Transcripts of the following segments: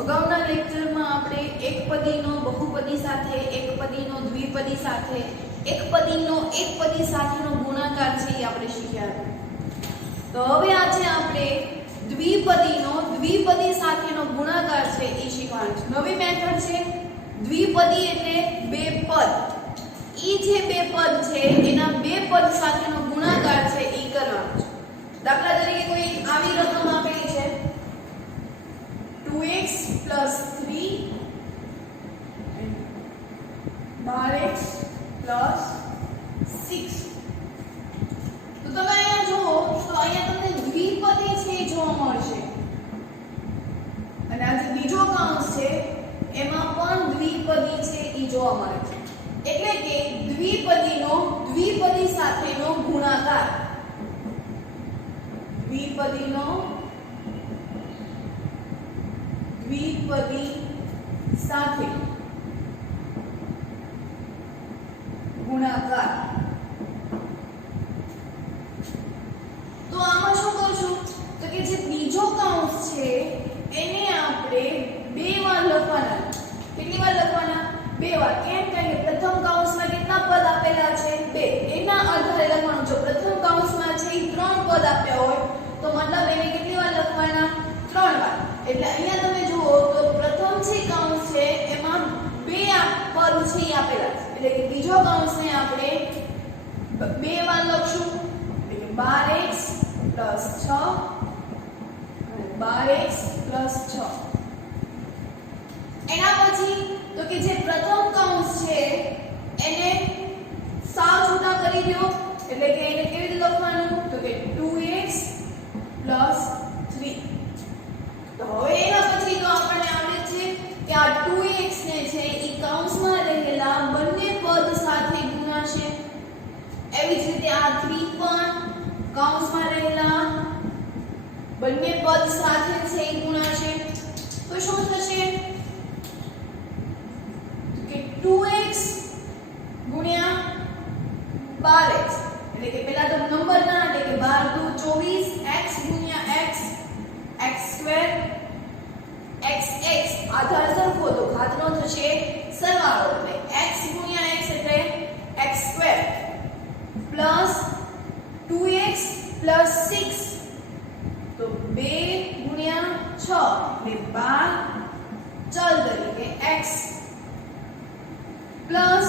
અગાઉના લેક્ચરમાં આપણે એકપદીનો બહુપદી સાથે, એકપદીનો દ્વિપદી સાથે, એકપદીનો એકપદી સાથેનો ગુણાકાર છે એ આપણે શીખ્યા. તો હવે આજે આપણે દ્વિપદીનો દ્વિપદી સાથેનો ગુણાકાર છે એ શીખવાનું છે. નવી મેથડ છે. દ્વિપદી એટલે બે પદ. ઈ જે બે પદ છે એના બે પદ સાથેનો ગુણાકાર છે એ કરવાનો છે. દાખલા તરીકે કોઈ આવી રકમ આપેલી છે 2x plus 3 and 12x plus 6. તો તમે અહીંયા જુઓ તો અહીંયા તમને દ્વિપદી છે એ જોવા મળશે અને આ જે બીજો કૌંસ છે એમાં પણ દ્વિપદી છે એ જોવા મળે છે. એટલે કે દ્વિપદીનો દ્વિપદી સાથેનો ગુણાકાર. દ્વિપદીનો દ્વિપદી સાથે ગુણાકાર. તો આમાં શું કરશું તો કે જે બીજો કૌંસ છે એને આપણે બે વાર લખવાના. કેટલી વાર લખવાના? બે વાર. કેમ કે પ્રથમ કૌંસમાં કેટલા પદ આપેલા છે? બે. એના આધારે લખવાનું. જો પ્રથમ કૌંસમાં છે એ 3 પદ આપ્યા હોય તો મતલબ એને કેટલી વાર લખવાના? 3 વાર. એટલે અહીંયા તમે જુઓ તો પ્રથમ જે કૌંસ છે એમાં બે પદ છે એ આપેલા છે. એટલે કે બીજો કૌંસને આપણે બે વાર લખશું. એટલે 12x plus 6 અને 12x plus 6. એના પછી તો કે જે પ્રથમ કૌંસ છે એને સાવ છૂટા કરી દો. એટલે કે એને કેવી રીતે લખવાનું? તો કે 2x plus 3. તો હવે એના પછી તો આપણને આવડે છે કે આ 2x ને છે એ કૌંસમાં રહેલા બંને પદ સાથે ગુણાશે. એવી જ રીતે આ 3 પણ કૌંસમાં રહેલા બંને પદ સાથે છે એ ગુણાશે. તો શું થશે? તો કે 2x ગુણ્યા 12x. એટલે કે પહેલા તો નંબર ના એટલે કે 12 * 24 x ગુણ્યા x x square x x આધાર સરખો તો ઘાતનો થશે સરવાળો. એટલે x ગુણ્યા x એટલે x square plus 2x plus 6 તો 2 ગુણ્યા 6 એટલે 12 ચલ તરીકે x પ્લસ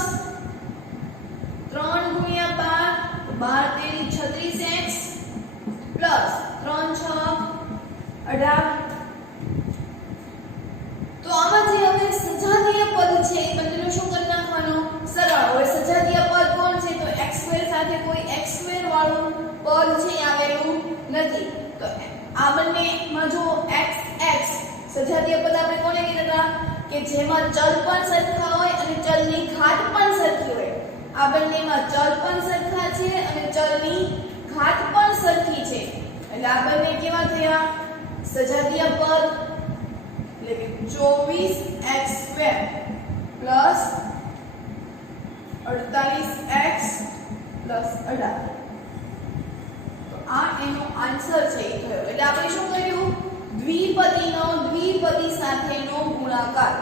3 ગુણ્યા 12 12 * 36x પ્લસ 3 6 18. તો આમાં જે હવે સજાતીય પદ છે એ બંનેનો શું કરી નાખવાનો? સરવાળો. હવે સજાતીય પદ કોણ છે? તો x² સાથે કોઈ x² વાળું પદ છે આવેલું નથી. તો આ બંનેમાં જો x x સજાતીય પદ આપણે કોને કીધા હતા? કે જેમાં ચલ પણ સરખા હોય અને ચલની ઘાત પણ સરખી હોય. આ બંનેમાં ચલ પણ સરખા છે અને ચલની ઘાત પણ સરખી છે. એટલે આ બંને કેવા થયા? સજાતીય પદ. એટલે કે 24x² પ્લસ 48x પ્લસ 18. તો આ એનો આન્સર છે એ થયો. એટલે આપણે શું કર્યું? દ્વિપદીનો દ્વિપદી સાથેનો ગુણાકાર.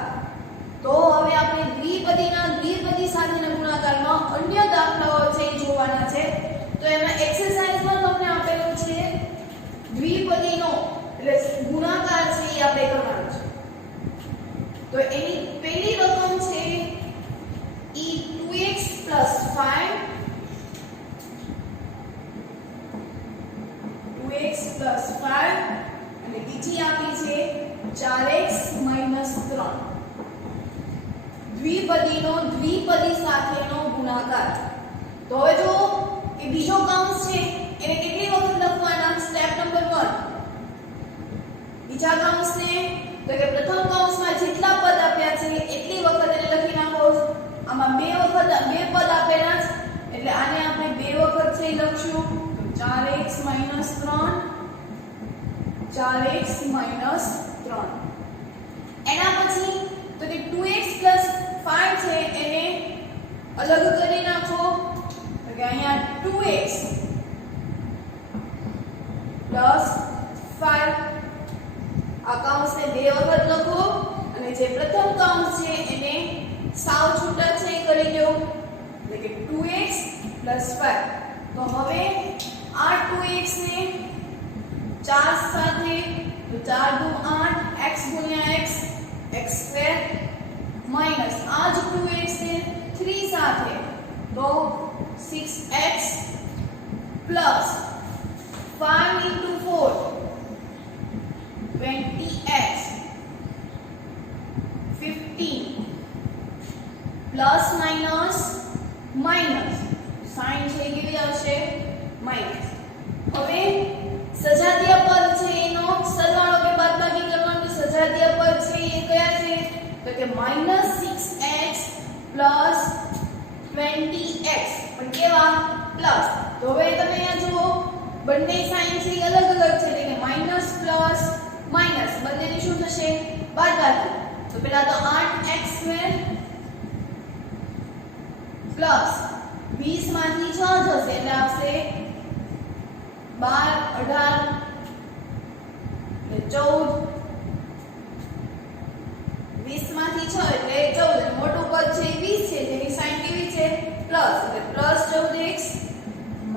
તો હવે આપણે દ્વિપદીના દ્વિપદી સાથેના ગુણાકારમાં અન્ય દાખલાઓ છે એ જોવાના છે. તો એમાં એક્સરસાઇઝમાં તમને આપેલું છે દ્વિપદીનો એટલે ગુણાકાર છે એ આપણે કરવાનો છે. તો એની પહેલી રકમ છે ઈ 2x plus 5 2x plus 5 અને બીજી આપી છે 4x minus 3. દ્વિપદીનો દ્વિપદી સાથેનો ગુણાકાર. તો હવે જો કે બીજો કૌંસ છે એને કેટલી વખત લખવાના? Step number 1. બીજા કૌંસને તો કે પ્રથમ કૌંસમાં જેટલા પદ આપ્યા છે એટલી વખત એને લખી નાખો. આમાં બે પદ આપેલા છે એટલે આને આપણે બે વખત છે લખશું. તો 4x - 3 4x - 3. એના પછી તો કે 2x + 5 છે એને અલગ કરી નાખો. તો કે અહીંયા 2x + 5 આ કૌંસને બે વખત લખો અને જે પ્રથમ કૌંસ છે એને સાવ છૂટા છે એ કરી દો, એટલે કે 2x + 5. તો હવે આ 2x ને 4 સાથે, તો 4 દુ 8, x * x, x² માઈનસ આ જ 2x ને 3 સાથે, તો 6x plus 5 * 4 20x 15 plus minus minus sign છે કેવી આવશે માઈનસ. હવે સજાતીય પદ છે એનો સરવાળો કે બાદબાકી કરવાનો. તો સજાતીય પદ છે એ કયા છે? તો કે -6x પ્લસ 20x, પણ કેવા પ્લસ. તો હવે તમે અહીંયા જુઓ બંને સાઈન છે એ અલગ અલગ છે, એટલે કે માઈનસ પ્લસ માઈનસ બંનેની શું થશે બાદબાકી. તો પહેલા તો 8x² પ્લસ 20 માંથી 6 જશે એટલે આવશે 12 18 એટલે 14, 20 માંથી 6 એટલે 14. મોટું પદ છે એ 20 છે જેની સાઈન કેવી છે પ્લસ, એટલે પ્લસ 14x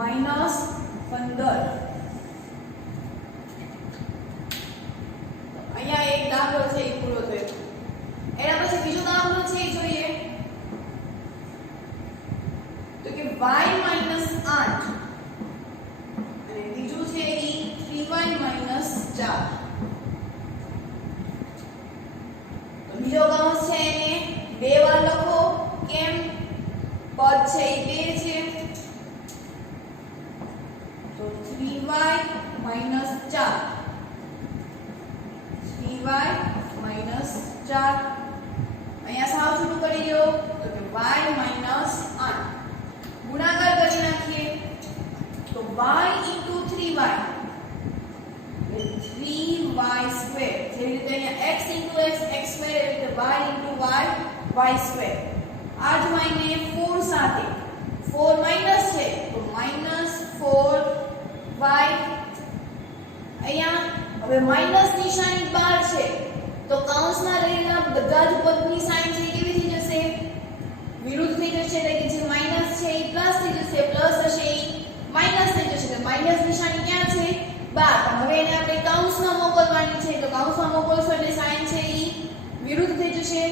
માઈનસ 15. અહીંયા એક દાખલો છે એ પૂરો થયો. એના પછી બીજો દાખલો છે એ જોઈએ. તો કે y - 8 અને બીજું છે એ 3y - 4. તો બીજો કૌંસ છે એને બે વાર લખો. કેમ? પદ છે એ બે છે, તો 3y - 4, 3y - 4. અહીંયા સાવ છૂટું કરી દો, તો કે y - 8 ગુણાકાર કરી નાખીએ, તો y * 3y એટલે 3y². જે રીતે અહીંયા x * x, x² એવી રીતે y * y, y². આ જ y ને 4 સાથે, 4 માઈનસ છે તો -4y. અહીંયા હવે માઈનસ નિશાની બહાર છે તો કૌંસમાં રહેલા બધા જ પદની સાઈન છે કેવી થઈ જશે વિરુદ્ધ થઈ જશે, એટલે કે જે માઈનસ છે એ પ્લસ થઈ જશે, પ્લસ હશે એ માઈનસ થઈ જશે. તો માઈનસ નિશાની ક્યાં છે બહાર, પણ હવે એને આપણે કૌંસમાં મોકલવાની છે. તો કૌંસમાં મોકલશો એટલે સાઈન છે એ વિરુદ્ધ થઈ જશે.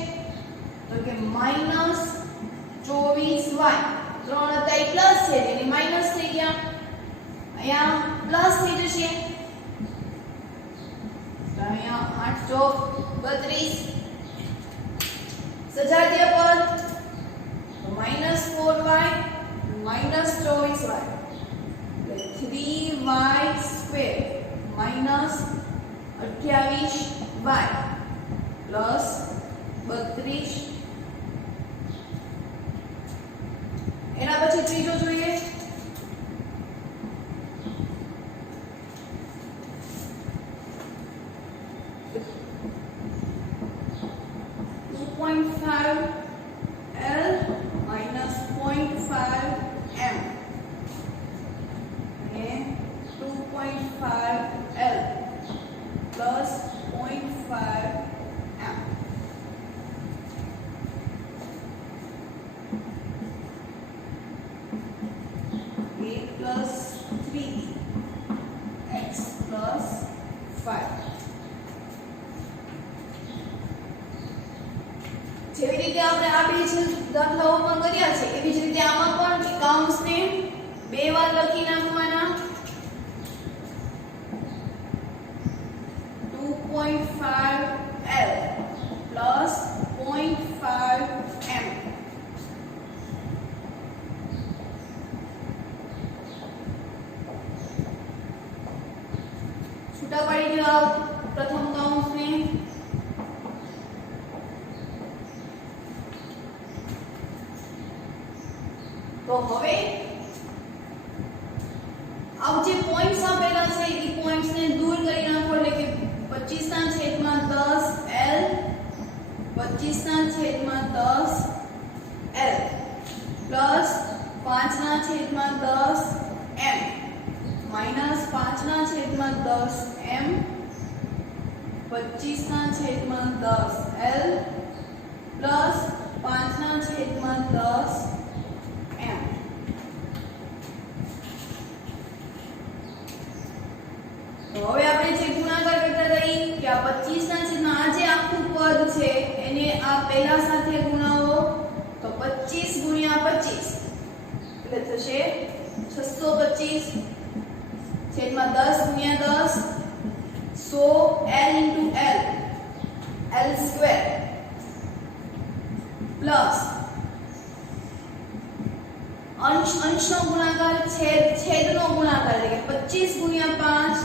તો કે -24y 3 હતા એ પ્લસ છે એટલે માઈનસ થઈ ગયા, અહીંયા પ્લસ થઈ જશે. તો અહીંયા 8 ચોક 32 સજાતીય પદ, તો -4y -24y એટલે 3y² -28y પ્લસ 32. એના પછી ત્રીજો જોઈએ. જેવી રીતે આપણે આ બે દાખલાઓમાં કર્યા છે એવી જ રીતે આમાં પણ કે કૌંસને બે વાર લખી નાખવાના. 2.5l plus 0.5m. છૂટા પડી ગયો પ્રથમ કૌંસને. તો હવે આ જે પોઈન્ટ્સ આપેલા છે એ પોઈન્ટ્સ ને દૂર કરી નાખો, એટલે કે 25/10l 25/10l plus 5/10m minus 5/10m 25/10 L plus 5/10 M. તો હવે આપણે જે ગુણાકાર કરતા રહી કે આ 25/10 આ જે આખું પદ છે એને આ પહેલા સાથે ગુણાવો તો 25 × 25 એટલે થશે 625 છેદમાં 10 × 10 100 L × L L square plus અંશનો ગુણાકાર છેદનો ગુણાકાર એટલે કે 25 × 5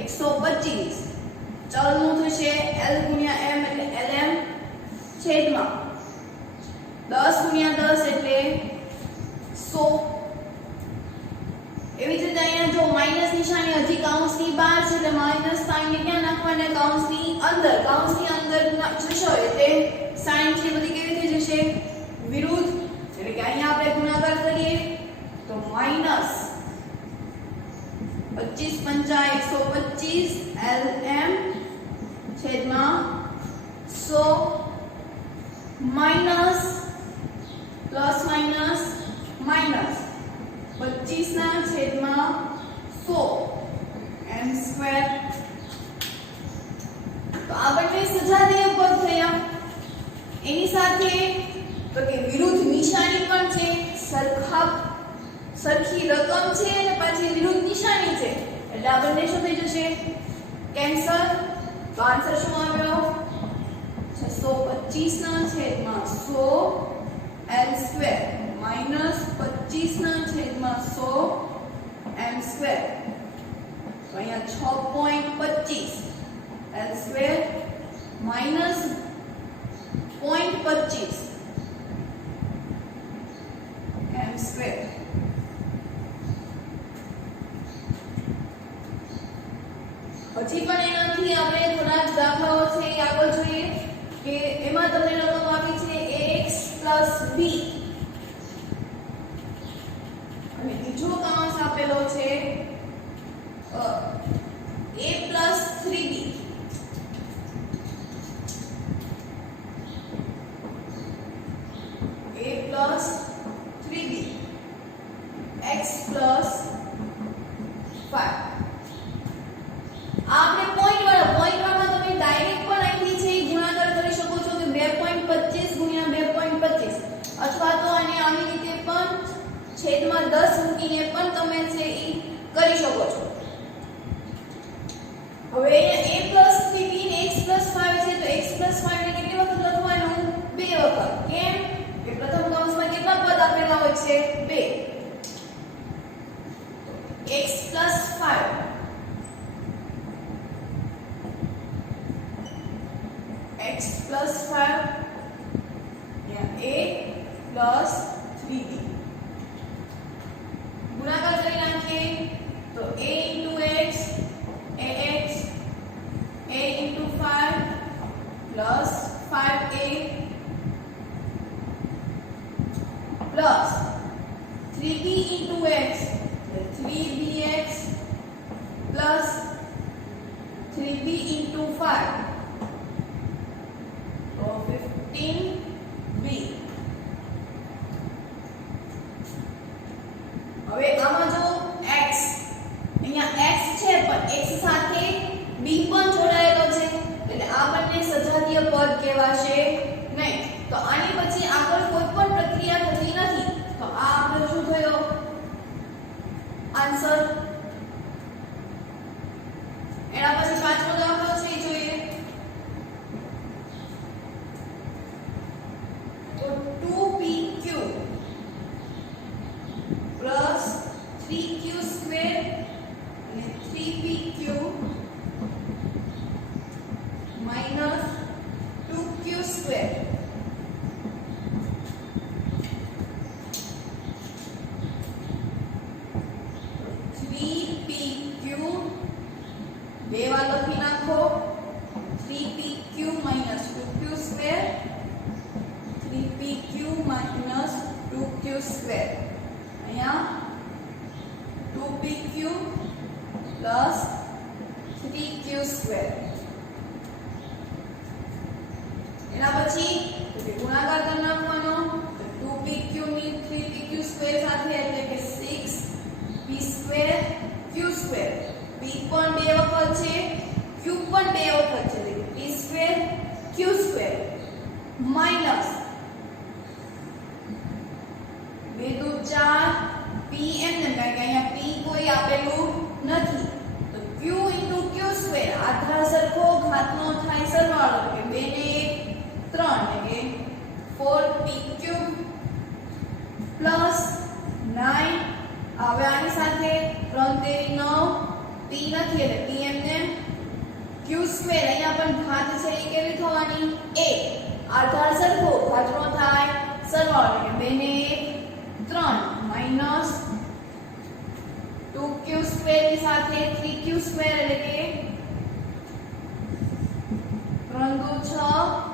125 ચલનું થશે L × M એટલે LM છેદમાં 10 × 10 એટલે 100. એવી જ રીતે અહીંયા જો માઈનસ નિશાની હજી કૌંસની બહાર છે એટલે માઈનસ સાઈન ને ક્યાં નાખવાના કૌંસની અંદર જશો એટલે સાઈન છે બધી કેવી થઈ જશે વિરુદ્ધ એટલે કે અહીંયા આપણે ગુણાકાર કરીએ તો માઈનસ 25 × 5 125 LM છેદમાં 100 minus plus minus minus 25/100 M square. તો આ બંને સજાતીય પદ થયા. એની સાથે તો કે વિરુદ્ધ નિશાની પણ છે, સરખી રકમ છે અને પાછી વિરુદ્ધ નિશાની છે એટલે આ બંને શું થઈ જશે કેન્સલ. તો આન્સર શું આવ્યો 625/100 L square minus 25/100 M square. તો અહીંયા 6.25 L square minus 0.25 M square. હજી પણ એનાથી આપણે થોડા દાખલાઓ છે એ આગળ જોઈએ કે એમાં તમને રકમ આપી છે ax + b અને બીજો કૌંસ આપેલો છે a + 3b. a + 3b x + 5. આપણે પોઈન્ટ વાળામાં તમે ડાયરેક્ટ પણ અહીંથી છે ગુણાકાર કરી શકો છો કે 2.25 × 2.25 અથવા તો આને આવી રીતે પણ છેદમાં 10 મૂકીને પણ તમે છે એ કરી શકો છો. હવે અહીંયા a + 3b ને x + 5 છે તો x + 5 ને કેટલી વખત લખવાનું 2 વખત. કેમ કે પ્રથમ કૌંસમાં કેટલા પદ આપેલા હોય છે 2. x + 5 x + 5 અહીંયા a + 3b ગુણાકાર કરી નાખીએ તો a × x ax a × 5 plus 5a plus 3b × x 3bx plus 3b × 5 તો 15b. હવે આમાં જો x અહીંયા x છે પણ x સાથે b પણ જોડાયેલો છે એટલે આ બંને સજાતીય પદ કહેવાશે નહીં. તો આની પછી આગળ કોઈ પણ પ્રક્રિયા થતી નથી તો આ આપણો શું થયો આન્સર. એના પછી પાંચમો દાખલો છે એ જોઈએ તો 2pq plus 3q square અને 3pq minus 2q square. તો 3pq બે વાર લખી નાખો 3pq minus 2q square 3pq minus 2q square. અહીંયા 2pq plus 3q square એના પછી ગુણાકાર કરી નાખવાનો 2pq ની 3pq સ્ક્વેર સાથે એટલે કે 6p square q square p પણ બે વખત છે q પણ બે વખત છે એટલે p square q square minus 2 દુ 4 p એમ ને કારણ કે અહીંયા p કોઈ આપેલું નથી તો q * q સ્ક્વેર આધાર સરખો ઘાતનો થાય સરવાળો કે 2 ને 1 3 એટલે 4p³ પ્લસ 9 હવે આની સાથે 3 તેરી 9 p નથી એટલે p એમને q સ્ક્વેર અહીંયા પણ ઘાત છે એ કેવી થવાની 1 આધાર સરખો ઘાતનો થાય સરવાળો કે 2 ને 1 3 માઈનસ 2q સ્ક્વેર ની સાથે 3q સ્ક્વેર એટલે કે 3 દુ 6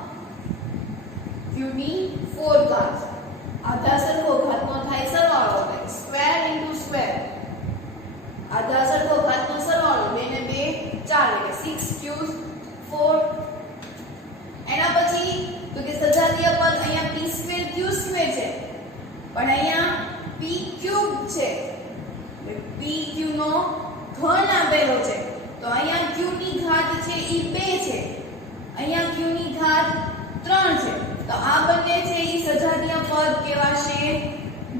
q ની 4 ઘાત આધાર સરખો ઘાતનો થાય સરવાળો એટલે સ્ક્વેર ઇન્ટુ સ્ક્વેર આધાર સરખો ઘાતનો સરવાળો 2 ને 2 4 એટલે 6q 4 એના પછી તો કે સજાતીય પદ અહીંયા p સ્ક્વેર q સ્ક્વેર છે પણ અહીંયા p ક્યુબ છે p q નો ઘન આપેલો છે તો અહીંયા q ની ઘાત છે ઈ 2 છે અહીંયા q ની ઘાત 3 છે તો આ બંને છે ઈ સજાતીય પદ કહેવાશે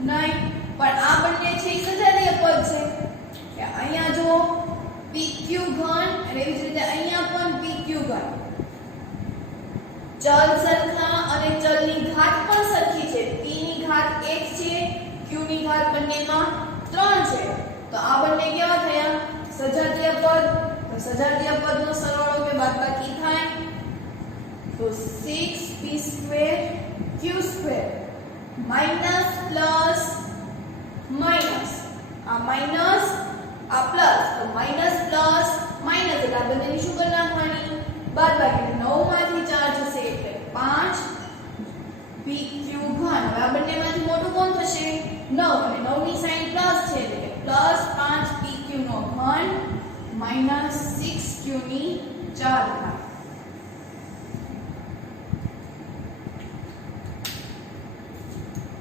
નહીં પણ આ બંને છે ઈ સજાતીય પદ છે કે અહીંયા જો pq ઘન અને એવી જ રીતે અહીંયા પણ pq ઘન ચલ સરખા અને ચલની ઘાત પણ સરખી છે p ની ઘાત 1 છે q ની ઘાત બંનેમાં 3 છે તો આ બંને કેવા થયા સજાતીય પદ તો સજાતીય પદનો સરવાળો કે બાદબાકી થાય તો 6p square q square minus plus minus આ માઈનસ આ પ્લસ તો માઈનસ પ્લસ માઈનસ એટલે આ બંનેની શું કરી નાખવાની બાદબાકી 9 માંથી 4 જશે એટલે 5 pq ઘન હવે આ બંનેમાંથી મોટું કોણ થશે 9 અને 9 ની સાઈન પ્લસ છે એટલે કે પ્લસ 5 pq નો ઘન માઈનસ 6q ની 4 ઘાત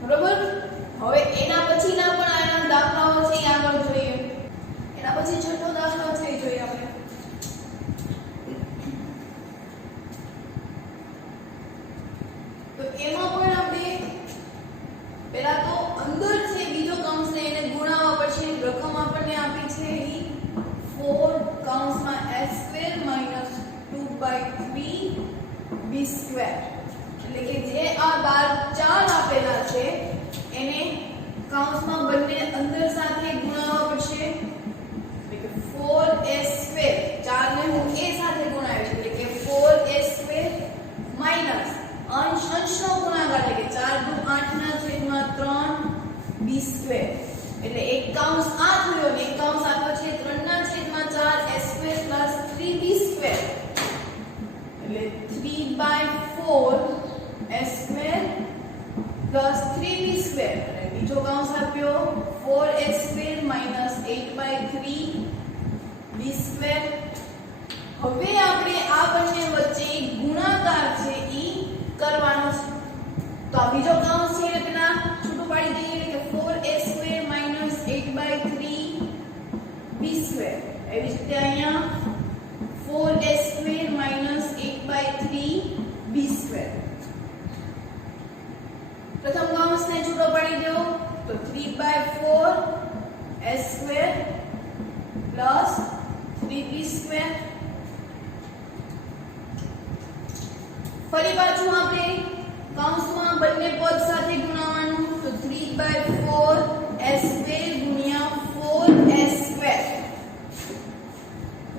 બરોબર હવે એના પછીના પણ આના દાખલાઓ છે એ આગળ જોઈએ એના પછી છઠ્ઠો દાખલો છે એ જોઈએ આપણે તો એમાં પણ આપણે પહેલા તો અંદર છે બીજો કૌંસને એને ગુણાવવા પડશે રકમ આપણને આપી છે ઈ 4 કૌંસમાં s² - 2/3b² એટલે કે જે આ 4 આપેલા છે એને કૌંસમાં બંને અંદર સાથે ગુણાવવા પડશે એટલે કે 4s² 4 ને હું a સાથે ગુણાવીશ એટલે કે 4s² માઈનસ અંશનો ગુણાકાર એટલે કે 4 દુ 8 ના છેદમાં 3b² એટલે એક કૌંસ આ થયો અને એક કૌંસ આપ્યો છે 3 ના છેદમાં 4 s² + 3b² એટલે 3/4 s² + 3b² અને બીજો કૌંસ આપ્યો 4s² - 8/3b². હવે આપણે આ બંને વચ્ચે ગુણાકાર છે ઈ કરવાનો છે તો આ બીજો કૌંસ છે એટલે પેલા છૂટું પાડી દઈએ એટલે કે 4s² - 8/3b² એવી જ રીતે અહીંયા 4s² - 8/3b². પ્રથમ કૌંસને છૂટો પાડી દો તો 3/4 s² + 3b². ફરી પાછું આપણે કૌંસમાં બંને પદ સાથે ગુણાવવાનું તો 3/4 s² * 4s².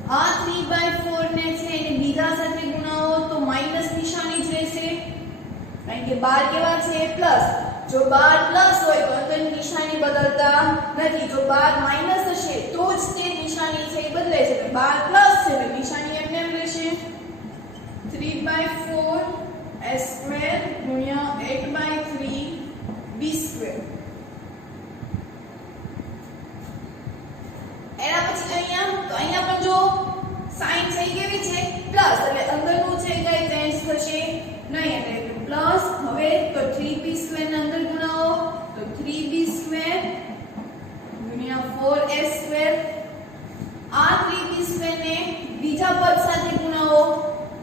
આ 3/4 ને છે એને બીજા સાથે ગુણાવો તો માઈનસ નિશાની જ રહેશે કારણ કે 12 કેવા છે પ્લસ જો 12 પ્લસ હોય તો અંદરની નિશાની બદલતા નથી જો 12 માઈનસ હશે તો જ તે નિશાની છે એ બદલે છે 12 પ્લસ છે એટલે નિશાની એમને એમ રહેશે 3/4 s² * 8/3b². એના પછી અહીંયા પણ જો સાઈન છે કેવી છે પ્લસ એટલે અંદરનું છે કઈ ચેન્જ થશે નહીં હવે તો 3b² ને અંદર ગુણાવો તો 3b² ગુણ્યા 4s², આ 3b² ને બીજા પદ સાથે ગુણાવો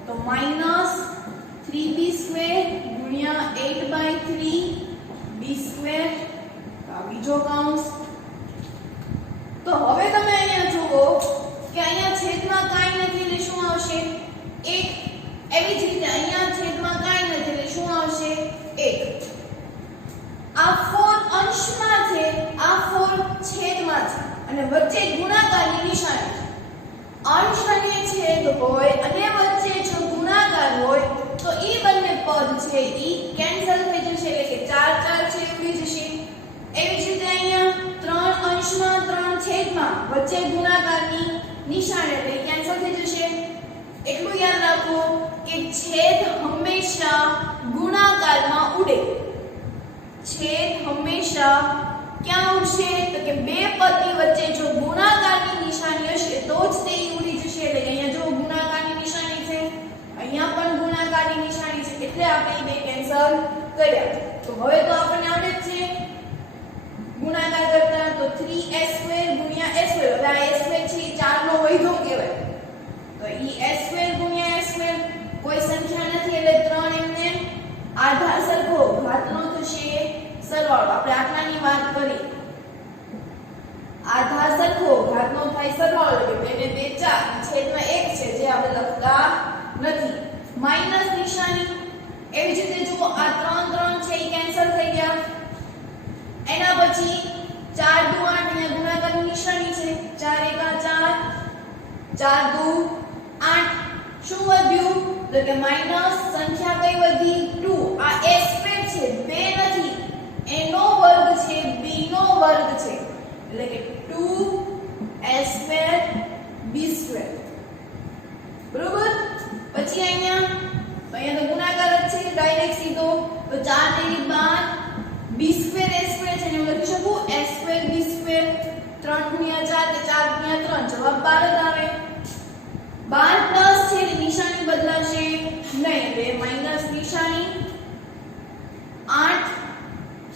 તો -3b² ગુણ્યા 8/3b², આ બીજો કૌંસ. તો હવે તમે અહીંયા જુઓ કે અહીંયા છેદમાં કાંઈ નથી એટલે શું આવશે 1. એવી જ રીતે અહીંયા છેદમાં કાંઈ નથી એટલે શું આવશે 1. આ 4 અંશમાં છે, આ 4 છેદમાં છે અને વચ્ચે ગુણાકારની નિશાની છે. અંશ અને છેદ હોય અને વચ્ચે જો ગુણાકાર હોય તો ઈ બંને પદ છે ઈ કેન્સલ થઈ જશે એટલે કે 4 4 છે ઉડી જશે. એવી જ રીતે અહીંયા 3 અંશમાં 3 છેદમાં વચ્ચે ગુણાકારની નિશાની એટલે કેન્સલ થઈ જશે. એટલું યાદ રાખો કે છેદ હંમેશા ગુણાકારમાં ઉડે. છેદ હંમેશા ક્યાં ઉડશે તો કે બે પદની વચ્ચે જો ગુણાકારની નિશાની હશે તો જ તે ઉડી જશે. એટલે અહીંયા જો ગુણાકારની નિશાની છે, અહીંયા પણ ગુણાકારની નિશાની છે એટલે આપણે બે કેન્સલ કર્યા. તો હવે તો આપણને આવડે જ છે ગુણાકાર કરતા તો 3s² ગુણ્યા s². હવે આ s² છે 4 નો વૈધો કહેવાય તો ઈ s² ગુણ્યા s² કોઈ સંખ્યા નથી એટલે 3 એમને આધાર સરખો ઘાતનો થશે સરવાળો. આપણે આટલાની વાત કરી, આધાર સરખો ઘાતનો થાય સરવાળો એટલે 2 ને 2 4 છેદમાં 1 છે જે આપણે લખતા નથી. માઈનસ નિશાની એવી જ રીતે જુઓ આ 3 3 છે એ કેન્સલ થઈ ગયા. એના પછી 4 દુ 8 ને ગુણાકારની નિશાની છે 4 1 4 4 દુ 8 શું વધ્યું તો કે માઈનસ સંખ્યા કઈ વધી 2. આ s² છે 2 નથી એનો વર્ગ છે b નો વર્ગ છે એટલે કે 2s² b². બરોબર. પછી અહીંયા તો ગુણાકાર જ છે ડાયરેક્ટ સીધો તો 4 તેરી 12 b² s² છે ને લખી શકું s² b². 3 ગુણ્યા 4 કે 4 ગુણ્યા 3 જવાબ 12 જ આવે. 12 પ્લસ છે એટલે નિશાની બદલાશે નહીં એટલે માઈનસ નિશાની 8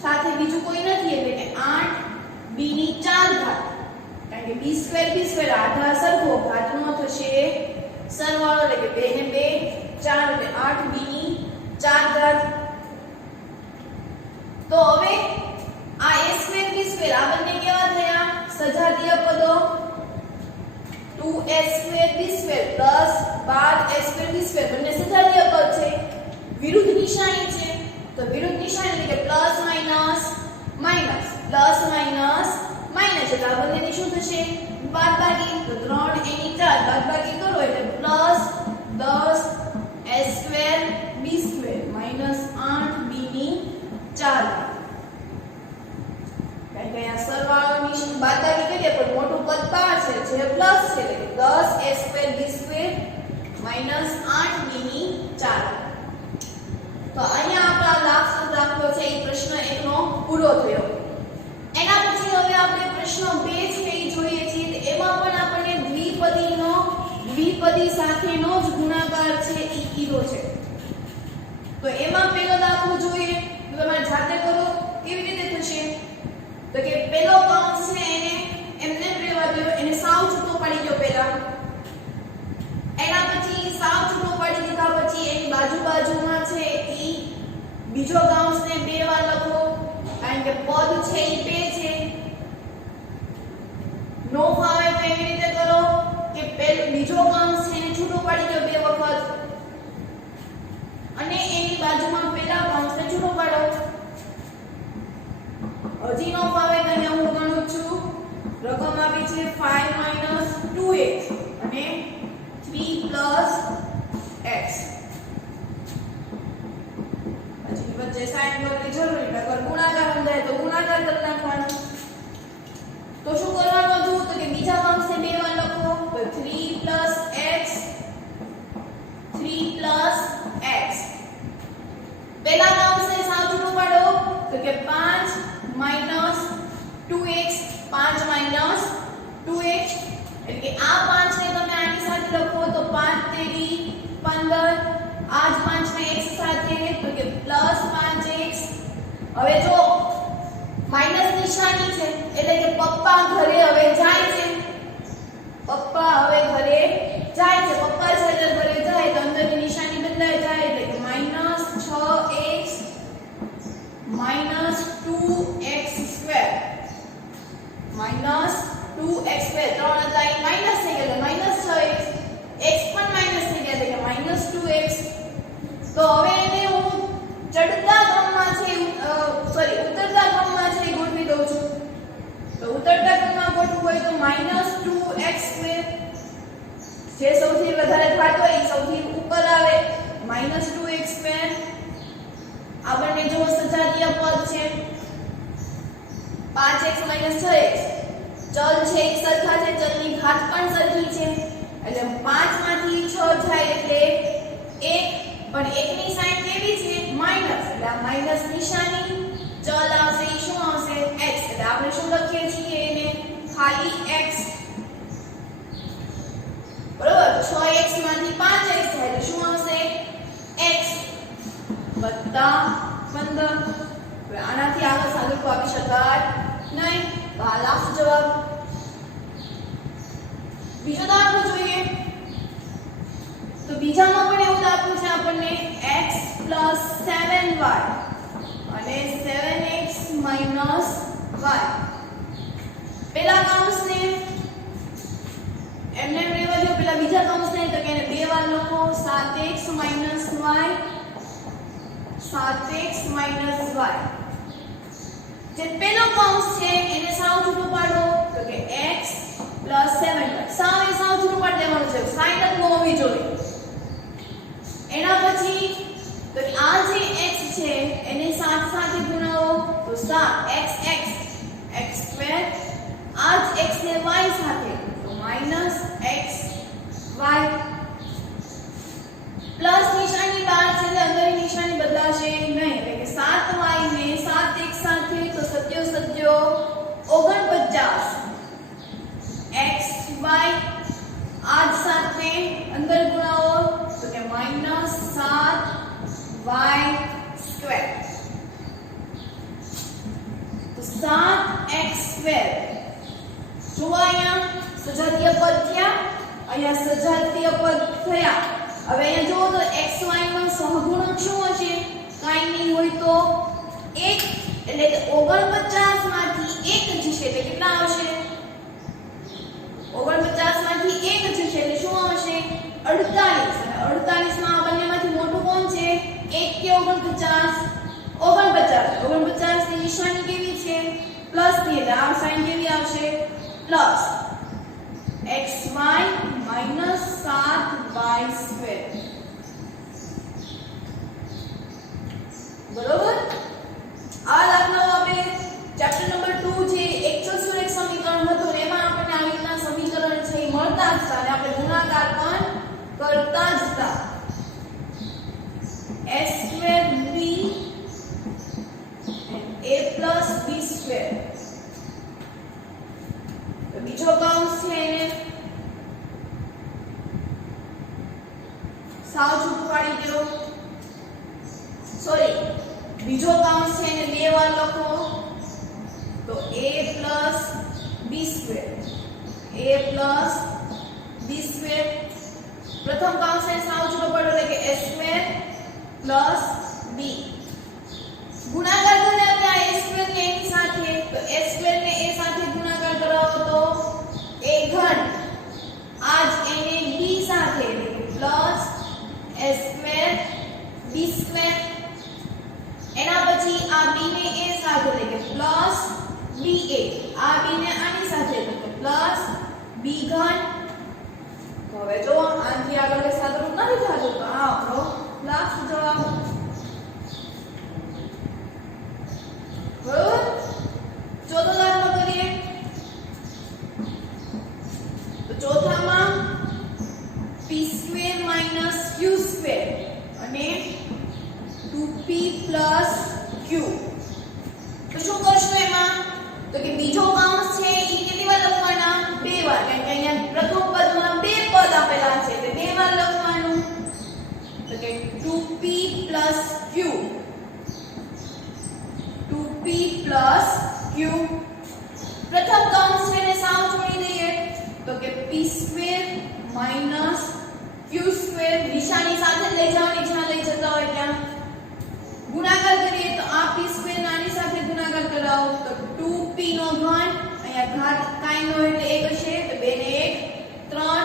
સાથે બીજું કોઈ નથી એટલે કે 8 b ની 4 ઘાત કારણ કે b² આધાર સરખો ઘાતનો થશે સરવાળો એટલે કે 2 ને 2 4 એટલે 8 b ની 4 ઘાત. તો હવે આ s² b² આ બંને કેવા થયા સજાતીય પદો 2s² b² plus 12s² b² બંને સજાતીય પદ છે. વિરુદ્ધ નિશાની છે તો વિરુદ્ધ નિશાની એટલે કે plus minus minus plus minus minus એટલે આ બંનેની શું થશે બાદબાકી. તો 3 એની 4 બાદબાકી કરો એટલે plus 10s² b² minus 8 b ની 4. કારણ કે આ સરવાળો નિશાની બાદબાકી કરીએ પણ મોટું પદ 5 છે જે પ્લસ છે એટલે 10s² b² માઈનસ 8 b ની 4. તો અહીંયા આપણા દાખલો છે એ પ્રશ્ન 1 નો પૂરો થયો. એના પછી હવે આપણે પ્રશ્ન 2 છે એ જોઈએ છીએ. એમાં પણ આપણને દ્વિપદી સાથેનો જ ગુણાકાર છે એ કીધો છે. તો એમાં પહેલો દાખલો જોઈએ તો તમારે જાતે કરો કેવી રીતે થશે તો કે પહેલો કૌંસ છે એને એમને રહેવા દો, એને સાવ છૂટો પાડી દો પહેલા. એના પછી સાવ છૂટો પાડી દીધા પછી એની બાજુમાં છે ઈ બીજો કૌંસને 2 વાર લખો કારણ કે પદ છે ઈ 2 છે. નો ફાવે તો એવી રીતે કરો કે બીજો કૌંસ છે એને છૂટો પાડી દો 2 વખત અને એની બાજુમાં પહેલા કૌંસને છૂટો પાડો. હજી નો ફાવે તો અહીંયા હું ગણું છું. રકમ આવી છે 5 - 2x અને 3 + x. પછી વચ્ચે સાઈન કરવાની જરૂર નથી. અગર ગુણાકાર સમજાય તો ગુણાકાર કરી નાખવાનો. તો શું કરવાનું હતું તો કે બીજા કૌંસને 2 વાર લખો તો 3 + x 3 + x. પહેલા કૌંસને સાવ છૂટું પાડો તો કે 5 - 2x 5 - 2x એટલે કે આ 5 ને તમે આની સાથે લખો તો 5 તેરી 15 આ જ 5 ને x સાથે તો કે +5x હવે જો માઈનસ નિશાની છે એટલે કે પપ્પા ઘરે હવે જાય છે, પપ્પા હવે ઘરે જાય છે, પપ્પા જ્યારે ઘરે જાય તો અંદરની નિશાની બદલાઈ જાય એટલે કે -6x -2x² -2x² 3 હતા એ માઈનસ થઈ ગયા -6x, x પણ માઈનસ થઈ ગયા એટલે કે -2x. તો હવે એને હું ચડતા ક્રમમાં છે ઉતરતા ક્રમમાં છે ગોઠવી દઉં છું. તો ઉતરતા ક્રમમાં ગોઠવવું હોય તો -2x² જે સૌથી વધારે ઘાત હોય એ સૌથી ઉપર આવે -2x². આ બંને જો સજાતીય પદ છે 5x - 6x ચલ છે એક સરખા છે, ચલની ઘાત પણ સરખી છે એટલે 5 માંથી 6 જાય એટલે 1, પણ 1 ની સાઈન કેવી છે માઈનસ એટલે આ માઈનસ નિશાની ચલ આવશે એ શું આવશે x એટલે આપણે શું લખીએ છીએ એને ખાલી x બરોબર. 6x માંથી 5x જાય તો શું આવશે x વત્તા 15. હવે આનાથી આગળ સાદુરૂપ આપી શકાય નહીં તો આ લાસ્ટ જવાબ. બીજો દાખલો જોઈએ તો બીજામાં પણ એવું દાખલું છે આપણને x + 7y અને 7x - y. પેલા કૌંસને એમને રહેવા દો, પેલા બીજા કૌંસને તો કે એને બે વાર લખો 7x - y 7x - y. જે પેલો કૌંસ છે એને સાવ છૂટું પાડો તો કે x + 7y સાવ છૂટું પાડી દેવાનું છે, સાઈન જ ન હોવી જોઈએ. એના પછી તો આ જે x છે એને 7 સાથે ગુણાવો તો 7x x² આ જ x ને y સાથે તો -xy પ્લસ નિશાની બહાર છે એટલે અંદરની નિશાની બદલાશે નહીં એટલે કે 7y ને 7x સાથે તો 7 49 xy આ જ સાથે અંદર ગુણાવો તો કે -7y² તો 7x² જો અહીંયા સજાતીય પદ થયા, અહીંયા સજાતીય પદ થયા. હવે અહીંયા જો તો xy નો સહગુણક શું હશે કાઈ નહીં હોય તો 1 એટલે કે 49 માંથી 1 જશે એટલે કેટલા આવશે 49 માંથી 1 જશે એટલે શું આવશે 48. અને 48 માં આ બંનેમાંથી મોટું કોણ છે 1 કે 49 49 ની નિશાની કેવી છે પ્લસ ની એટલે આ સાઈન કેવી આવશે પ્લસ xy -7y². બરોબર. આ દાખલો આપણે ચેપ્ટર નંબર 2 જે એકચુઅલ સુરેખ સમીકરણ હતું એમાં આપણને આવી રીતના સમીકરણ છે મળતા જ હતા અને આપણે ગુણાકાર પણ કરતા જ હતા. a²b a + b². તો બીજો કૌંસ છે એને સાવ છૂટું પાડી દો. સોરી, બીજો કૌંસ છે એને બે વાર લખો તો a + b². પ્રથમ કૌંસને સાવ છૂટો પાડો એટલે કે a² + b. ગુણાકાર કરે આપણે આ a² ને એની સાથે તો a² ને a સાથે ગુણાકાર કરાવો તો a3 આ જ એને b સાથે એટલે કે +a² b². એના પછી આ b ને a સાથે એટલે કે +ba. આ b ને આની સાથે એટલે કે +b3. હવે જો આથી આગળ કે સાદુરૂપ નથી થતું તો આ આપણો લાસ્ટ જવાબ. બરોબર. ચોથો દાખલો કરીએ તો ચોથામાં p² - q² અને 2p + q. તો શું કરશું એમાં તો કે બીજો કૌંસ છે એ કેટલી વાર લખવાના બે વાર કારણ કે અહીંયા પ્રથમ પદમાં બે પદ આપેલા છે એટલે બે વાર લખવાનું તો કે 2p + q 2p પ્લસ ક્યુ. પ્રથમ કૌંસ છે ને સાવ છોડી દઈએ તો કે p square minus q square નિશાની સાથે જ લઈ જવાની જ્યાં લઈ જતા હોય ત્યાં. ગુણાકાર કરીએ તો આ p સ્ક્વેર આની સાથે ગુણાકાર કરાવો તો 2p નો ઘન અહીંયા ઘાત કાઈ નો એટલે 1 હશે તો 2 ને 1 3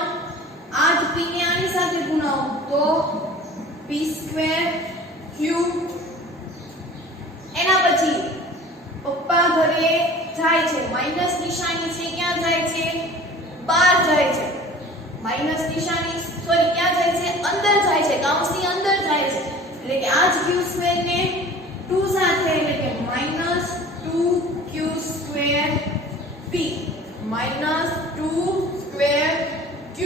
આ જ p ને આની સાથે ગુણાવો તો p સ્ક્વેર q. એના પછી પપ્પા ઘરે જાય છે માઈનસ નિશાની છે ક્યાં જાય છે બહાર જાય છે. માઈનસ નિશાની સોરી ક્યાં જાય છે અંદર જાય છે કૌંસની અંદર જાય છે એટલે કે આ જ q સ્ક્વેર ને 2 સાથે એટલે કે -2q square p -2 square q.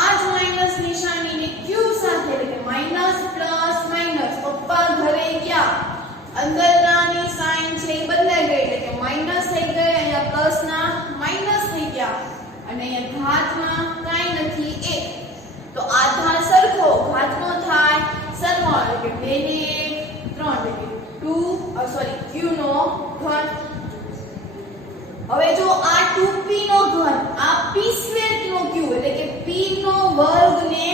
આ જ માઈનસ નિશાનીને q સાથે એટલે કે માઈનસ પ્લસ માઈનસ પપ્પા ઘરે ગયા અંદરની સાઈન છે એ બદલાઈ ગઈ એટલે કે માઈનસ થઈ ગઈ અહીંયા પ્લસ ના માઈનસ થઈ ગયા અને અહીંયા ઘાતમાં કાઈ નથી 1 તો આધાર સરખો ઘાતનો થાય સરવાળો એટલે કે 2 ને 1 3 એટલે કે 2 સોરી q નો ઘન. હવે જો આ 2p નો ઘન આ p સ્ક્વેર નો q એટલે કે p નો વર્ગ ને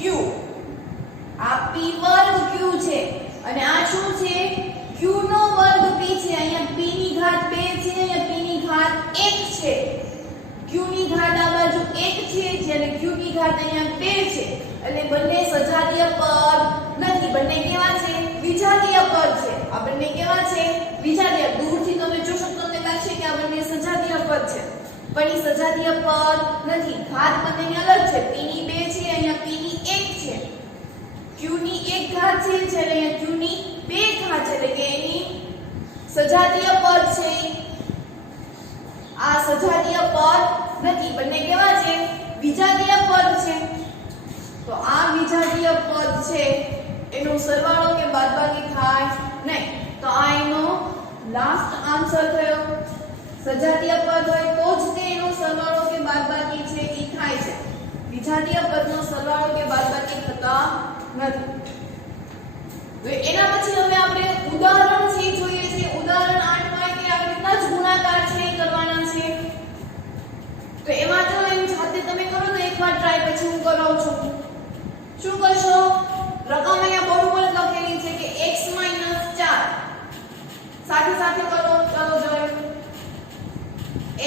q આ p વર્ગ q છે અને આ શું છે q નો વર્ગ p છે. અહીંયા p ની ઘાત 2 છે અહીંયા p ની ઘાત 1 છે. q ની ઘાત આ બાજુ 1 છે જ્યારે q ની ઘાત અહીંયા 2 છે એટલે બંને સજાતીય પદ નથી. બંને કેવા છે વિજાતીય પદ છે. આ બંને કેવા છે વિજાતીય. દૂરથી તમે જોશો તો તમને લાગશે કે આ બંને સજાતીય પદ છે પણ એ સજાતીય પદ નથી. ઘાત બંનેની અલગ છે. p ની 2 છે અહીંયા p ની 1 છે. q ની 1 ઘાત છે જ્યારે અહીંયા q ની 2 ઘાત છે એટલે કે એની સજાતીય પદ છે. આ સજાતીય પદ નથી. બંને કેવા છે વિજાતીય પદ છે. તો આ વિજાતીય પદ છે એનો સરવાળો કે બાદબાકી થાય નહીં. તો આ એનો લાસ્ટ આન્સર થયો. સજાતીય પદ હોય તો જ તેનો સરવાળો કે બાદબાકી છે એ થાય છે. વિજાતીય પદનો સરવાળો કે બાદબાકી થતા નથી. તો એના પછી હવે આપણે ઉદાહરણ છે જોઈએ છે. ઉદાહરણ 8 માં કે આવી રીતના જ ગુણાકાર છે એ કરવાના છે. તો એમાં જો એમ જાતે તમે કરો તો એકવાર ટ્રાય પછી હું કરાવું છું. શું કરશો રકમ અહીંયા બોર્ડ ઉપર લખેલી છે કે x - 4 સાથે સાથે કરો. ચાલો જોઈએ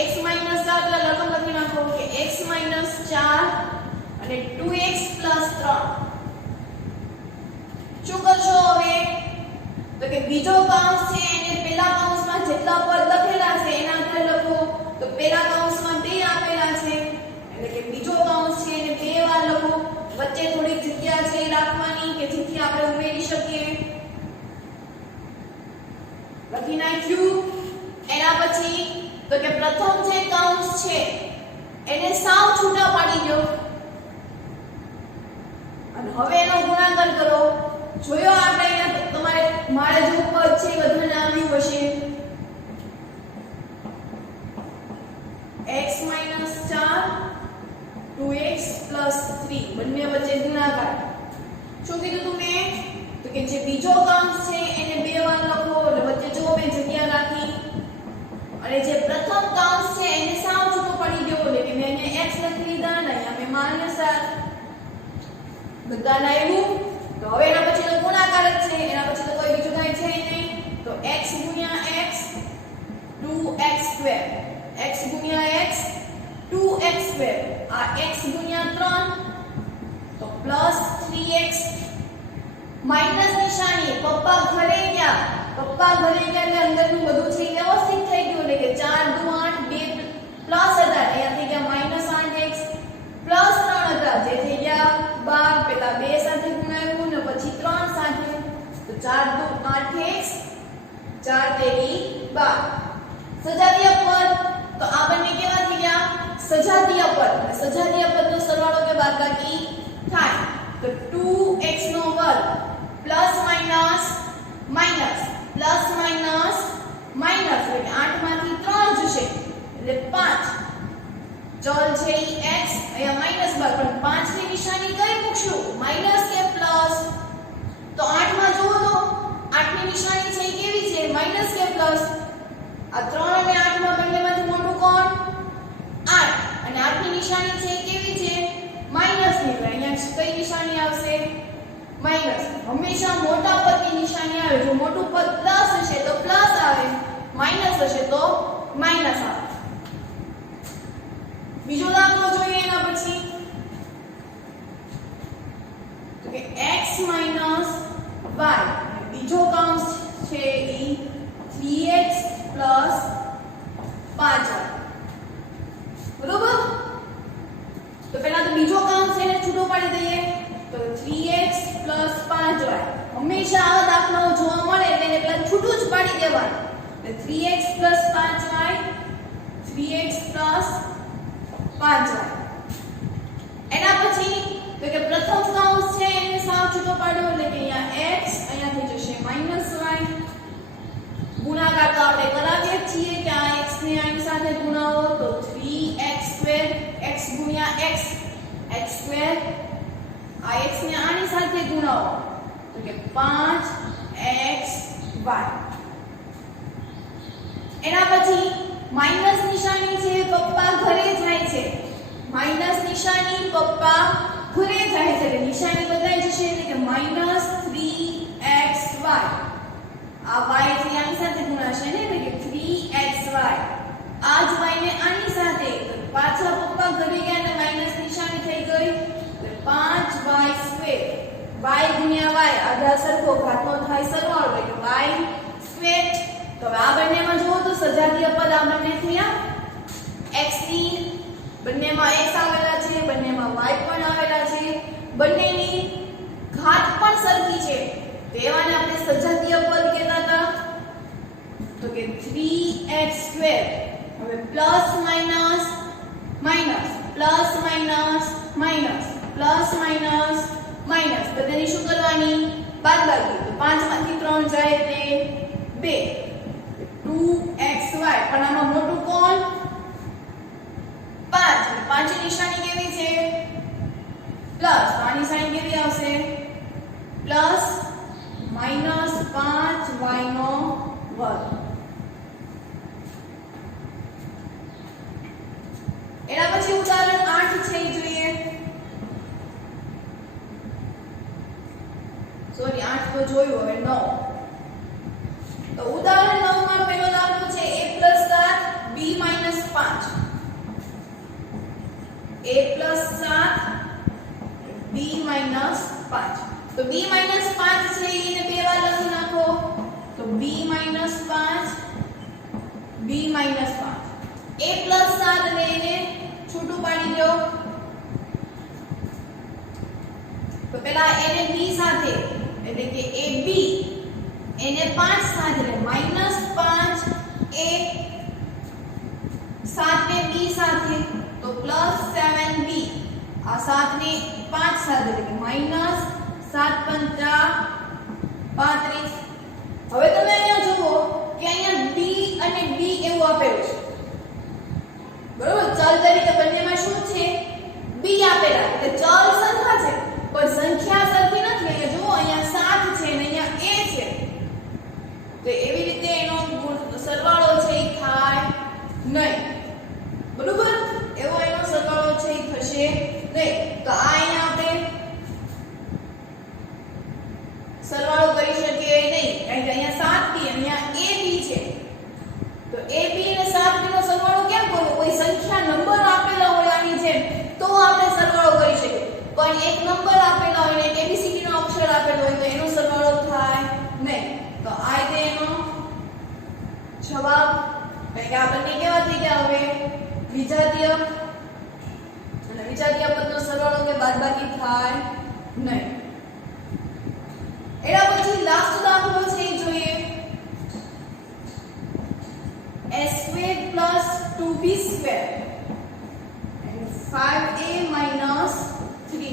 x - 4 એટલે રકમ લખી નાખો કે x - 4 અને 2x + 3. શું કરશો હવે તો કે બીજો કૌંસ છે એને પહેલા કૌંસમાં જેટલા પદ લખેલા છે એના આધારે લખો. તો પહેલા કૌંસમાં 2 આપેલા છે એટલે કે બીજો કૌંસ છે એને 2 વાર લખો. વચ્ચે થોડી જગ્યા છે રાખવાની કે જેથી આપણે ઉમેરી શકીએ. લખી નાખ્યું. એના પછી તો કે પ્રથમ જે કૌંસ છે એને સાવ છૂટા પાડી દો અને હવે એનો ગુણાકાર કરો. જોયો આપણે અહીંયા તમારે મારે જે પદ છે બધાને આવ્યું હશે. x - 4 2x + 3 બંને વચ્ચે ગુણાકાર. શું કીધું તમે તો કે જે બીજો કૌંસ છે એને 2 વાર લખો એટલે વચ્ચે જો બે જગ્યા રાખી અને જે પ્રથમ કૌંસ છે એને સાવ છૂટો પાડી દો એટલે કે મેં અહીંયા x લખી લીધા અને અહીંયા મેં -7 બધાને આવ્યું. તો હવે એના પછી ગુણાકાર જ છે. એના પછી તો કોઈ બીજું કાંઈ છે નહીં. તો x * x 2x². x * x 2x² આ x * 3 તો +3x માઈનસ નિશાની પપ્પા ઘરે ગયા એટલે અંદરનું બધું છે વ્યવસ્થિત થઈ ગયું એટલે કે 4 * 8 2 +18 અહીંયા થઈ ગયા -8x +3 હતા જે થઈ ગયા 12. પેલા 2 સાથે ગુણાવ્યું ને પછી 3 સાથે તો 4 * 8x 4 તેરી 12. સજાતીય પદ તો આ બંને કેવા થઈ ગયા સજાતીય પદ. સજાતીય પદનો સરવાળો કે બાદબાકી થાય તો 2x નો વર્ગ plus minus minus plus minus minus એટલે કે 8 માંથી 3 જશે એટલે 5. ચલ છે ઈ x અહીંયા માઈનસ 12 પણ 5 ની નિશાની કઈ મૂકશું માઈનસ કે પ્લસ? તો 8 માં જુઓ તો 8 ની નિશાની છે કેવી છે માઈનસ કે પ્લસ? આ 3 અને 8 માં બંનેમાંથી મોટું કોણ 8 અને 8 ની નિશાની છે કેવી છે માઈનસ ની તો અહીંયા કઈ નિશાની આવશે માઈનસ હંમેશા મોટા પદની નિશાની આવે જો મોટું પદ પ્લસ હશે તો પ્લસ આવે માઈનસ હશે તો માઈનસ આવે બીજો દાખલો જોઈએ એના પછી તો કે x - y બીજો કૌંસ છે ઈ 3x + 5y બરોબર તો પહેલા તો બીજો કૌંસ છે એને છૂટો પાડી દઈએ તો 3x + 5y હંમેશા આ દાખલાઓ જોવા મળે એટલે એને પહેલા છૂટું જ પાડી દેવાનું એટલે 3x + 5y 3x + 5y એના પછી તો કે પ્રથમ કૌંસ છે એને સાવ છૂટો પાડો એટલે કે અહીંયા x અહીંયા થઈ જશે -y ગુણાકાર તો આપણે કરાવીએ છીએ કે આ x ને આની સાથે ગુણાવો તો 3x² x * x x² આ x ને આની સાથે ગુણાવો તો કે 5xy એના પછી માઈનસ નિશાની છે પપ્પા ઘરે જાય છે માઈનસ નિશાની પપ્પા ઘરે જાય છે એટલે નિશાની બદલાઈ જશે એટલે કે -3xy આ y થી આની સાથે ગુણાશે ને એટલે કે 3xy આ જ y ને આની સાથે પાછા પપ્પા ઘરે ગયા અને માઈનસ નિશાની થઈ ગઈ એટલે 5y² y ગુણ્યા y આધા સરખો ઘાતનો થાય સરવાળો એટલે y² તો હવે આ બંનેમાં જુઓ તો સજાતીય પદ આ બંને થયા x ની બંનેમાં x આવેલા છે બંનેમાં y પણ આવેલા છે બંનેની ઘાત પણ સરખી છે તો એવાને આપણે સજાતીય પદ કહેતા હતા તો કે 3x² હવે plus minus minus plus minus minus plus minus minus બધાની શું કરવાની બાદબાકી તો 5 માંથી 3 જાય એટલે 2 2xy પણ આમાં મોટું કોણ 5 5 ની નિશાની કેવી છે પ્લસ તો આ નિશાની કેવી આવશે પ્લસ -5y નો વર્ગ એના પછી ઉદાહરણ 8 છે એ જોઈએ સોરી 8 તો જોયું હવે 9 તો ઉદાહરણ 9 માં પહેલો દાખલો છે a + 7 b - 5 a + 7 b - 5 તો b - 5 છે એને બે વાર લખી નાખો તો b - 5 b - 5 a + 7 ને એને છૂટું પાડી દો તો પહેલા એને b સાથે એટલે કે ab એને 5 સાથે એટલે -5 a 7 ને b સાથે તો +7b આ 7 ને 5 સાથે એટલે કે -7 × 35 હવે તમે અહીંયા જુઓ કે અહીંયા b અને b એવું આપેલું છે બરોબર ચલ તરીકે બંનેમાં શું છે b આપેલા એટલે ચલ સરખા છે પણ સંખ્યા સરખી નથી એટલે જુઓ અહીંયા 7 છે અને અહીંયા a છે તો એવી રીતે એનો સરવાળો છે એ થાય નહીં બરોબર એવો એનો સરવાળો છે એ થશે નહીં તો આ અહીંયા આપણે સરવાળો કરી શકીએ નહીં કારણ કે અહીંયા 7b અહીંયા ab છે તો ab અને 7b નો સરવાળો કેમ કરવો કોઈ સંખ્યા નંબર આપેલા હોય આની જેમ તો આપણે સરવાળો કરી શકીએ પણ એક નંબર આપેલા હોય ને એક abcd નો અક્ષર આપેલો હોય તો એનો સરવાળો થાય નહીં તો આ રીતે એનો જવાબ કારણ કે આ બંને કેવા થઈ ગયા હવે વિજાતીય અને વિજાતીય પદનો સરવાળો કે બાદબાકી થાય નહીં એના પછી લાસ્ટ દાખલો છે એ જોઈએ a² + 2b² 5a - 3b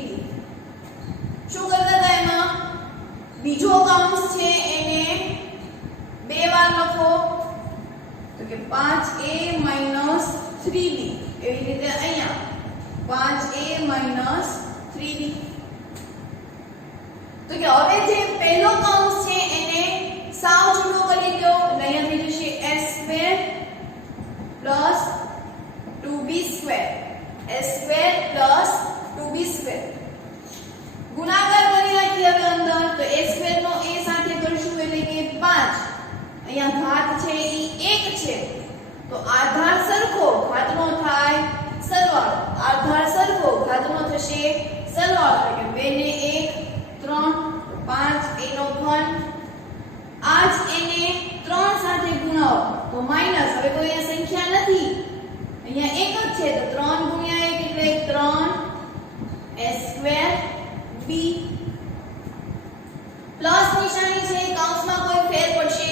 શું કરતા હતા એમાં બીજો કૌંસ છે એને બે વાર લખો તો કે 5a - 3b એવી રીતે અહીંયા 5a - 3b તો કે હવે જે પહેલો કૌંસ છે એને સાવ છૂટો કરી દો એટલે અહીંયા થઈ જશે s² square plus 2b square ગુણાકાર કરી નાખીએ હવે અંદર તો a સ્ક્વેર નો a સાથે કરશું એટલે કે 5 અહીંયા ઘાત છે ઈ 1 છે તો આધાર સરખો ઘાતનો થાય સરવાળો આધાર સરખો ઘાતનો થશે સરવાળો એટલે કે 2 ને 1 3 5 a નો ઘન આજ એને 3 સાથે ગુણાવો તો માઈનસ હવે કોઈ અહીંયા સંખ્યા નથી અહીંયા એક જ છે તો 3 ગુણ્યા 1 એટલે 3 a સ્ક્વેર b પ્લસ નિશાની છે કૌંસમાં કોઈ ફેર પડશે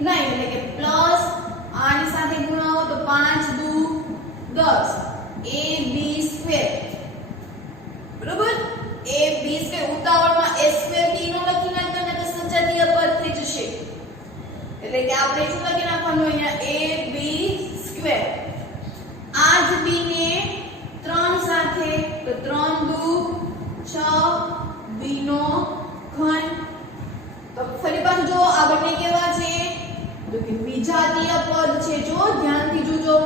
નહીં એટલે કે પ્લસ આની સાથે ગુણાવો તો 5 દુ 10 ab સ્ક્વેર બરોબર ab સ્ક્વેર ઉતાવળમાં a સ્ક્વેર b નો લખી નાખતા ને તો સજાતીય પદ થઈ જશે એટલે કે આપણે શું લખી નાખવાનું અહીંયા ab સ્ક્વેર આ જ b ને 3 સાથે તો 3 દુ 6 b નો ઘન તો ફરી પાછું જો આ બંને કેવા છે તો કે વિજાતીય પદ છે જો ધ્યાનથી જોજો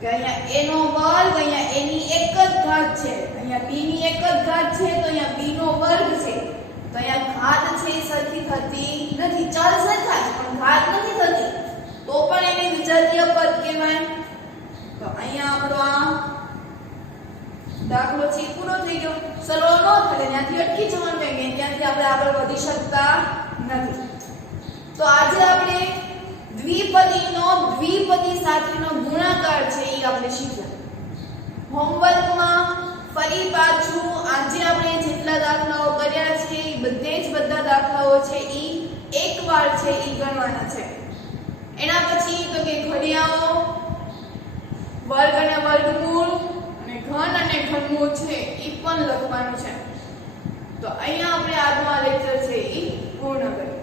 કે અહીંયા a નો વર્ગ અહીંયા a ની એક જ ઘાત છે અહીંયા b ની એક જ ઘાત છે તો અહીંયા b નો વર્ગ છે તો અહીંયા ઘાત છે સરખી થતી નથી ચલ સરખા છે પણ ઘાત નથી થતી તો પણ એને વિજાતીય પદ કહેવાય તો અહીંયા આપણો આ દાખલો છે પૂરો થઈ ગયો સરળ ન થાય ત્યાંથી અટકી જવાનું કે ત્યાંથી આપણે આગળ વધી શકતા નથી તો આજે આપણે દ્વિપદીનો દ્વિપદી સાથેનો ગુણાકાર છે એ આપણે શીખ્યા હોમવર્કમાં ફરી પાછું આજે આપણે જેટલા દાખલાઓ કર્યા છે એ બધા દાખલાઓ છે એ એકવાર છે એ ગણવાના છે એના પછી તો કે ઘડિયાળો વર્ગ અને વર્ગમૂળ અને ઘન અને ઘનમૂળ છે એ પણ લખવાનું છે તો અહીંયા આપણે આજનો આ લેક્ચર છે એ પૂર્ણ કરીએ